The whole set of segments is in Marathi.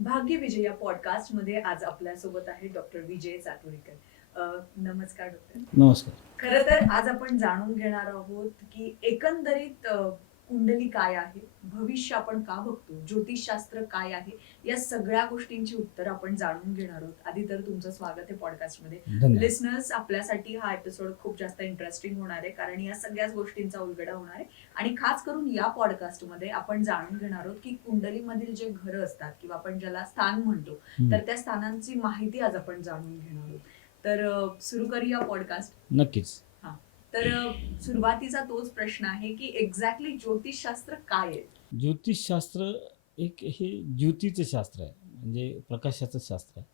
भाग्य विजय या पॉडकास्टमध्ये आज आपल्यासोबत आहे डॉक्टर विजय चातुरीकर. नमस्कार डॉक्टर नमस्कार. खर तर आज आपण जाणून घेणार आहोत की एकंदरीत कुंडली काय आहे? भविष्य आपण का बघतो? ज्योतिषशास्त्र काय आहे? या सगळ्या गोष्टींची उत्तर आपण जाणून घेणार आहोत. आधी तर तुमचं स्वागत आहे पॉडकास्टमध्ये धन्यवाद. लिसनर्स आपल्यासाठी हा एपिसोड खूप जास्त इंटरेस्टिंग होणार आहे कारण या सगळ्याच गोष्टींचा उलगडा होणार आहे. आणि खास करून या पॉडकास्टमध्ये आपण जाणून घेणार आहोत की कुंडलीमधील जे घर असतात किंवा आपण ज्याला स्थान म्हणतो. तर त्या स्थानांची माहिती आज आपण जाणून घेणार आहोत. तर सुरू करूया पॉडकास्ट नक्कीच. तर सुरुवातीचा तोच प्रश्न आहे की एक्झॅक्टली ज्योतिषशास्त्र काय आहे? ज्योतिषशास्त्र एक हे ज्योतीचं शास्त्र आहे म्हणजे प्रकाशाचं शास्त्र आहे.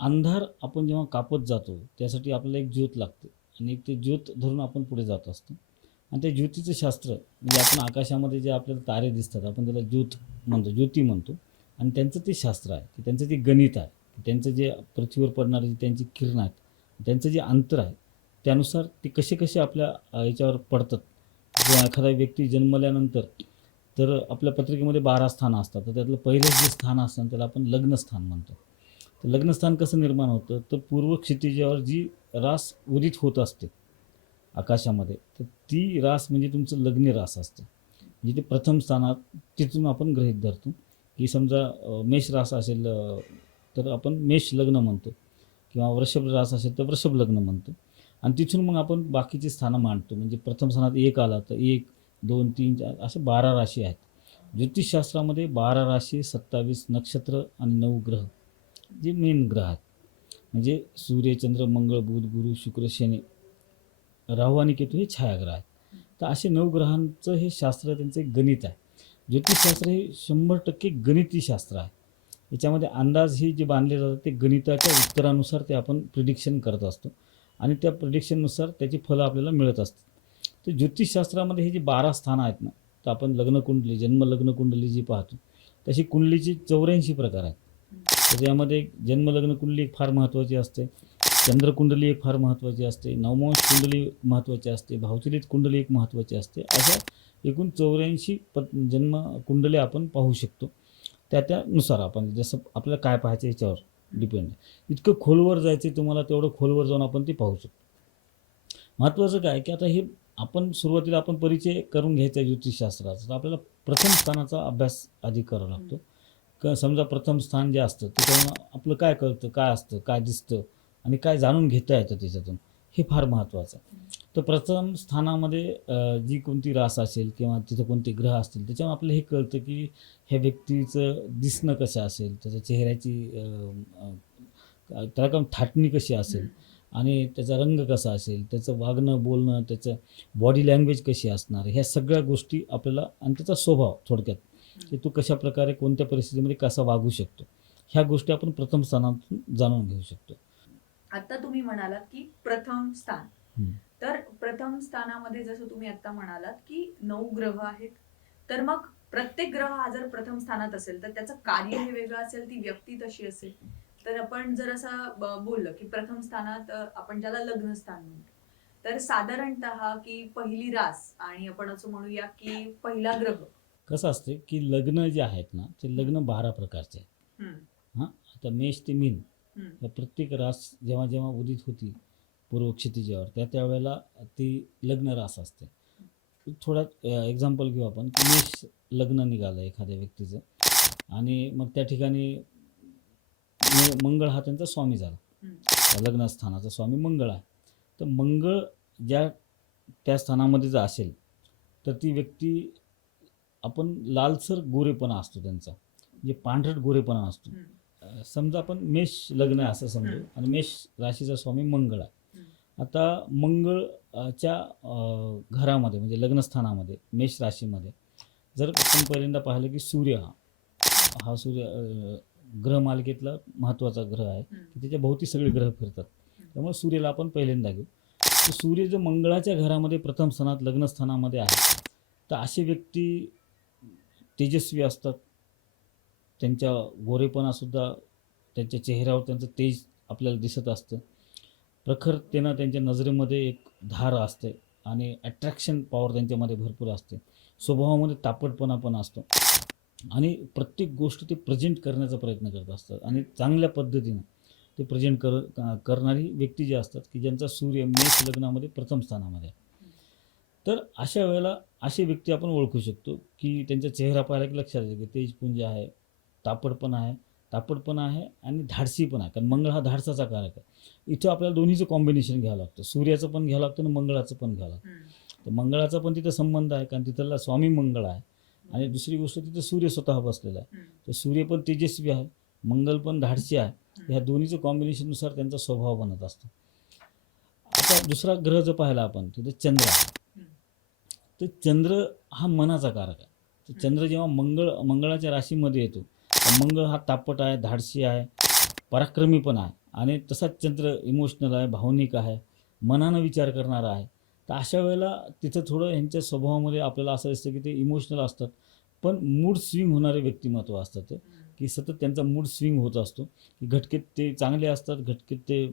अंधार आपण जेव्हा कापत जातो त्यासाठी आपल्याला एक ज्योत लागते आणि एक ते ज्योत धरून आपण पुढे जात असतो. आणि ते ज्योतीचं शास्त्र म्हणजे आपण आकाशामध्ये जे आपल्याला तारे दिसतात आपण त्याला ज्योत म्हणतो ज्योती म्हणतो. आणि त्यांचं ते शास्त्र आहे की त्यांचं ते गणित आहे त्यांचं जे पृथ्वीवर पडणारे जे त्यांची किरणं आहेत त्यांचं जे अंतर आहे त्यानुसार ते कसे कसे आपल्या याच्यावर पडतात. किंवा एखादा व्यक्ती जन्मल्यानंतर तर आपल्या पत्रिकेमध्ये बारा स्थानं असतात. तर त्यातलं पहिलं जे स्थान असतं त्याला आपण लग्नस्थान म्हणतो. तर लग्नस्थान कसं निर्माण होतं? तर पूर्व क्षितिजावर जी रास उदित होत असते आकाशामध्ये तर ती रास म्हणजे तुमचं लग्नी रास असते. म्हणजे ते प्रथम स्थानात तिथून आपण गृहीत धरतो की समजा मेष रास असेल तर आपण मेष लग्न म्हणतो. किंवा वृषभ रास असेल तर वृषभ लग्न म्हणतो. आणि तिथून मग आपण बाकीची स्थानं मांडतो. म्हणजे प्रथम स्थानात एक आला तर एक दोन तीन चार असे बारा राशी आहेत. ज्योतिषशास्त्रामध्ये बारा राशी सत्तावीस नक्षत्र आणि नऊ ग्रह जे मेन ग्रह आहेत. म्हणजे सूर्य चंद्र मंगळ बुध गुरु शुक्र शनी राहू आणि केतू हे छायाग्रह आहेत. तर असे नऊ ग्रहांचं हे शास्त्र त्यांचं एक गणित आहे. ज्योतिषशास्त्र हे शंभर टक्के गणिती शास्त्र आहे. याच्यामध्ये अंदाज हे जे बांधले जातात ते गणिताच्या उत्तरानुसार ते आपण प्रिडिक्शन करत असतो. आणि त्या प्रडिक्शननुसार त्याची फलं आपल्याला मिळत असतात. तर ज्योतिषशास्त्रामध्ये हे जे बारा स्थानं आहेत ना तर आपण लग्नकुंडली जन्म लग्नकुंडली जी पाहतो तशी कुंडलीची चौऱ्याऐंशी प्रकार आहेत. तर यामध्ये एक जन्मलग्न कुंडली एक फार महत्त्वाची असते चंद्रकुंडली एक फार महत्त्वाची असते नवमांश कुंडली महत्त्वाची असते भावचलित कुंडली एक महत्त्वाची असते अशा एकूण चौऱ्याऐंशी प जन्म कुंडली आपण पाहू शकतो. त्या त्यानुसार आपण जसं आपल्याला काय पाहायचं याच्यावर. डिपेंड आहे. इतकं खोलवर जायचं तुम्हाला तेवढं खोलवर जाऊन आपण ते पाहू शकतो. महत्त्वाचं काय की आता हे आपण सुरुवातीला आपण परिचय करून घ्यायचा ज्योतिषशास्त्राचा तर आपल्याला प्रथम स्थानाचा अभ्यास आधी करावा लागतो. क समजा प्रथम स्थान जे असतं त्याच्यामुळं आपलं काय कळतं काय असतं काय दिसतं आणि काय जाणून घेता येतं त्याच्यातून हे फार महत्त्वाचं आहे. तर प्रथम स्थानामध्ये जी कोणती रास असेल किंवा तिथं कोणते ग्रह असतील त्याच्यामुळे आपल्याला हे कळतं की ह्या व्यक्तीचं दिसणं कसं असेल त्याच्या चेहऱ्याची त्याला काय थाटणी कशी असेल आणि त्याचा रंग कसा असेल त्याचं वागणं बोलणं त्याचं बॉडी लँग्वेज कशी असणार ह्या सगळ्या गोष्टी आपल्याला आणि त्याचा स्वभाव थोडक्यात की तो कशा प्रकारे कोणत्या परिस्थितीमध्ये कसा वागू शकतो ह्या गोष्टी आपण प्रथम स्थानातून जाणून घेऊ शकतो. आता तुम्ही म्हणालात की प्रथम स्थान. तर प्रथम स्थानामध्ये जसं तुम्ही आता म्हणालात की नऊ ग्रह आहेत तर मग प्रत्येक ग्रह हा जर प्रथम स्थानात असेल तर त्याचं कार्य हे वेगळं असेल ती व्यक्ती तशी असेल. तर आपण जर असं बोललं की प्रथम स्थानात आपण ज्याला लग्न स्थान म्हणतो तर साधारणतः की पहिली रास आणि आपण असं म्हणूया की पहिला ग्रह. कसं असते की लग्न जे आहेत ना ते लग्न बारा प्रकारचे आहेत. हम्म, आता मेष ते मीन. प्रत्येक रास जेव्हा जेव्हा उदित होती पूर्व क्षितिजावर त्या त्यावेळेला ती लग्न रास असते थोडा एक्झाम्पल घेऊ आपण की मेष लग्न निघालं एखाद्या व्यक्तीचं आणि मग त्या ठिकाणी मंगळ हा त्यांचा स्वामी झाला. त्या लग्नस्थानाचा स्वामी मंगळ आहे तर मंगळ ज्या त्या स्थानामध्ये जर असेल तर ती व्यक्ती आपण लालसर गोरेपणा असतो त्यांचा म्हणजे पांढरट गोरेपणा असतो समजा आपण मेष लग्न आहे असं समजू. आणि मेष राशीचा स्वामी मंगळ आहे. आता मंगळच्या घरामध्ये म्हणजे लग्नस्थानामध्ये मेष राशीमध्ये जर आपण पहिल्यांदा पाहिलं की सूर्य हा हा सूर्य ग्रह मालिकेतला महत्त्वाचा ग्रह आहे. की त्याच्या भोवती सगळे ग्रह फिरतात. त्यामुळे सूर्याला आपण पहिल्यांदा घेऊ. तर सूर्य जर मंगळाच्या घरामध्ये प्रथम स्थानात लग्नस्थानामध्ये आहे तर अशी व्यक्ती तेजस्वी असतात. त्यांच्या गोरेपणासुद्धा त्यांच्या चेहऱ्यावर त्यांचं तेज आपल्याला दिसत असतं. प्रखरतेनं त्यांच्या नजरेमध्ये एक धार असते आणि अट्रॅक्शन पॉवर त्यांच्यामध्ये भरपूर असते. स्वभावामध्ये तापटपणा पण असतो. आणि प्रत्येक गोष्ट ते प्रेझेंट करण्याचा प्रयत्न करत असतात आणि चांगल्या पद्धतीनं ते प्रेझेंट कर करणारी व्यक्ती जी असतात की ज्यांचा सूर्य मेष लग्नामध्ये प्रथम स्थानामध्ये आहे. तर अशा वेळेला अशी व्यक्ती आपण ओळखू शकतो की त्यांचा चेहरा पाहायला की लक्षात येते की तेजपुंज आहे तापडपण आहे तापडपण आहे आणि धाडसी पण आहे. कारण मंगळ हा धाडसाचा कारक आहे. इथं आपल्याला दोन्हीचं कॉम्बिनेशन घ्यावं लागतं. सूर्याचं पण घ्यावं लागतं आणि मंगळाचं पण घ्यावं लागतं. तर मंगळाचा पण तिथं संबंध आहे. कारण तिथला स्वामी मंगळ आहे. आणि दुसरी गोष्ट तिथं सूर्य स्वतः बसलेला आहे. तर सूर्य पण तेजस्वी आहे. मंगल पण धाडसी आहे. ह्या दोन्हीचं कॉम्बिनेशननुसार त्यांचा स्वभाव बनत असतो. आता दुसरा ग्रह जर पाहिला आपण तिथे चंद्र आहे. तर चंद्र हा मनाचा कारक आहे. तर चंद्र जेव्हा मंगळ मंगळाच्या राशीमध्ये येतो मंगळ हा तापट आहे धाडसी आहे पराक्रमी पण आहे. आणि तसाच चंद्र इमोशनल आहे भावनिक आहे मनानं विचार करणारा आहे. तर अशा वेळेला तिथं थोडं ह्यांच्या स्वभावामध्ये आपल्याला असं दिसतं की ते इमोशनल असतात. पण मूड स्विंग होणारे व्यक्तिमत्व असतात ते. की सतत त्यांचा मूड स्विंग होत असतो. की घटकेत ते चांगले असतात घटकेत ते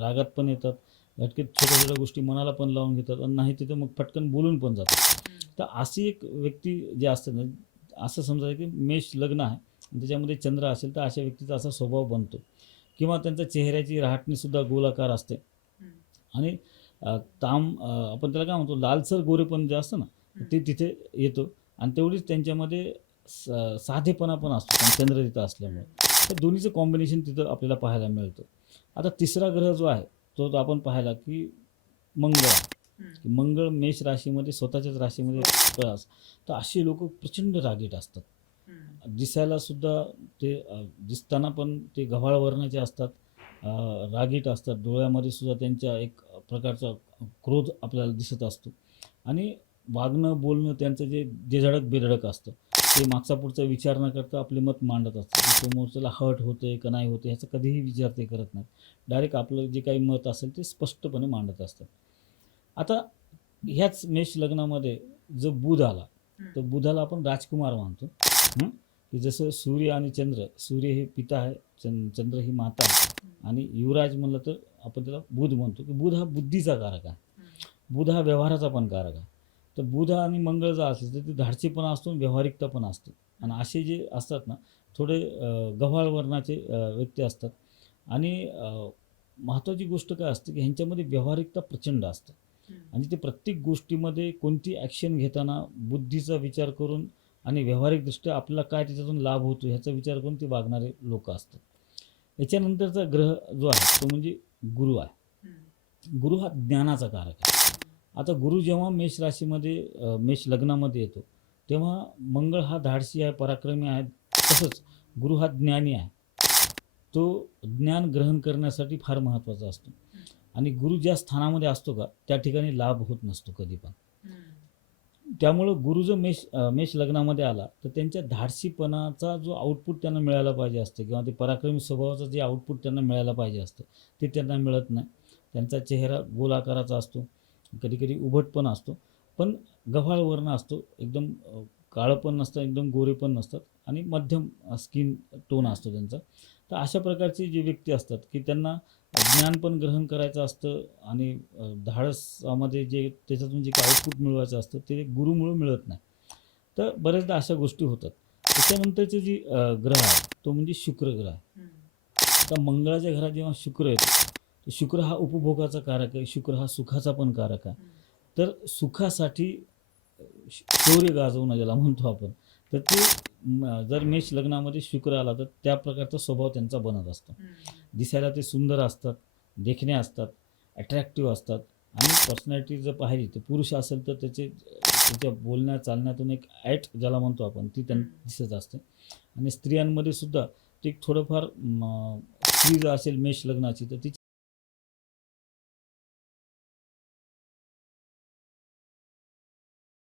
रागात पण येतात घटकेत छोट्या छोट्या गोष्टी मनाला पण लावून घेतात आणि नाही तिथं मग पटकन बोलून पण जातात. तर अशी एक व्यक्ती जे असते ना असं समजायचं की मेष लग्न आहे. त्याच्यामध्ये चंद्र असेल तर अशा व्यक्तीचा असा स्वभाव बनतो. किंवा त्यांच्या चेहऱ्याची राहटणीसुद्धा गोलाकार असते. आणि ताम आपण त्याला काय म्हणतो लालसर गोरेपण जे असतं ना ते तिथे येतो. आणि तेवढीच त्यांच्यामध्ये साधेपणा पण असतो. चंद्र तिथं असल्यामुळे. तर दोन्हीचं कॉम्बिनेशन तिथं आपल्याला पाहायला मिळतं. आता तिसरा ग्रह जो आहे तो आपण पाहायला की मंगळ आहे. मंगळ मेष राशीमध्ये स्वतःच्याच राशीमध्ये तर असे लोक प्रचंड रागीट असतात. दिसायला सुद्धा ते दिसताना पण ते गव्हाळ वर्णाचे असतात रागीट असतात डोळ्यामध्ये सुद्धा त्यांच्या एक प्रकारचा क्रोध आपल्याला दिसत असतो. आणि वागणं बोलणं त्यांचं जे जे धडक बेधडक असतं ते मागचा पुढचा विचार न करता आपले मत मांडत असतात की समोरच्याला हर्ट होतंय का नाही होते ह्याचा कधीही विचार ते करत नाहीत. डायरेक्ट आपलं जे काही मत असेल ते स्पष्टपणे मांडत असतात. आता ह्याच मेष लग्नामध्ये जो बुध आला तर बुधाला आपण राजकुमार मानतो? की जसं सूर्य आणि चंद्र सूर्य हे पिता आहे चंद चंद्र ही माता आहे. आणि युवराज म्हणलं तर आपण त्याला बुध म्हणतो. की बुध हा बुद्धीचा कारक आहे. बुध हा व्यवहाराचा पण कारक आहे. तर बुध आणि मंगळ जर असेल तर ते धाडसी पण असतो व्यावहारिकता पण असते. आणि असे जे असतात ना थोडे गव्हाळ वर्णाचे व्यक्ती असतात. आणि महत्त्वाची गोष्ट काय असते की ह्यांच्यामध्ये व्यावहारिकता प्रचंड असते. आणि ते प्रत्येक गोष्टीमध्ये कोणती ॲक्शन घेताना बुद्धीचा विचार करून आणि व्यावहारिकदृष्ट्या आपल्याला काय त्याच्यातून लाभ होतो ह्याचा विचार करून ते वागणारे लोक असतात. याच्यानंतरचा ग्रह जो आहे तो म्हणजे गुरु आहे. गुरु हा ज्ञानाचा कारक आहे. आता गुरु जेव्हा मेष राशीमध्ये मेष लग्नामध्ये येतो तेव्हा मंगळ हा धाडसी आहे पराक्रमी आहे तसंच गुरु हा ज्ञानी आहे. तो ज्ञान ग्रहण करण्यासाठी फार महत्त्वाचा असतो. आणि गुरु ज्या स्थानामध्ये असतो का त्या ठिकाणी लाभ होत नसतो कधी पण. त्यामुळं गुरु जो मेष मेष लग्नामध्ये आला तर त्यांच्या धाडसीपणाचा जो आउटपुट त्यांना मिळायला पाहिजे असतं किंवा ते पराक्रमी स्वभावाचं जे आउटपुट त्यांना मिळायला पाहिजे असतं ते त्यांना मिळत नाही. त्यांचा चेहरा गोल आकाराचा असतो कधी कधी उभट पण असतो पण गव्हाळ वर्ण असतो एकदम काळं पण नसतं एकदम गोरे पण नसतात आणि मध्यम स्किन टोन असतो त्यांचा. तर अशा प्रकारचे जे व्यक्ती असतात की त्यांना ज्ञान पण ग्रहण करायचं असतं आणि धाडसामध्ये जे त्याच्यातून जे काही आउटपुट मिळवायचं असतं ते गुरुमुळं मिळत नाही तर बऱ्याचदा अशा गोष्टी होतात त्याच्यानंतरचे जी ग्रह आहे तो म्हणजे शुक्र ग्रह. आता मंगळाच्या घरात जेव्हा शुक्र येतो तर शुक्र हा उपभोगाचा कारक आहे शुक्र हा सुखाचा पण कारक आहे. तर सुखासाठी शौर्य गाजवणं ज्याला म्हणतो आपण तर ते जर मेष लग्नामध्ये शुक्र आला तर त्या प्रकारचा स्वभाव त्यांचा बनत असतो. दिसायला ते सुंदर असतात देखणे असतात अट्रॅक्टिव्ह असतात आणि पर्सनॅलिटी जर पाहिली तर पुरुष असेल तर त्याचे त्याच्या बोलण्या चालण्यातून एक ॲट ज्याला म्हणतो आपण ती त्यांना हम्म. दिसत असते आणि स्त्रियांमध्ये सुद्धा ते एक थोडंफार स्त्री जर असेल मेष लग्नाची तर तिच्या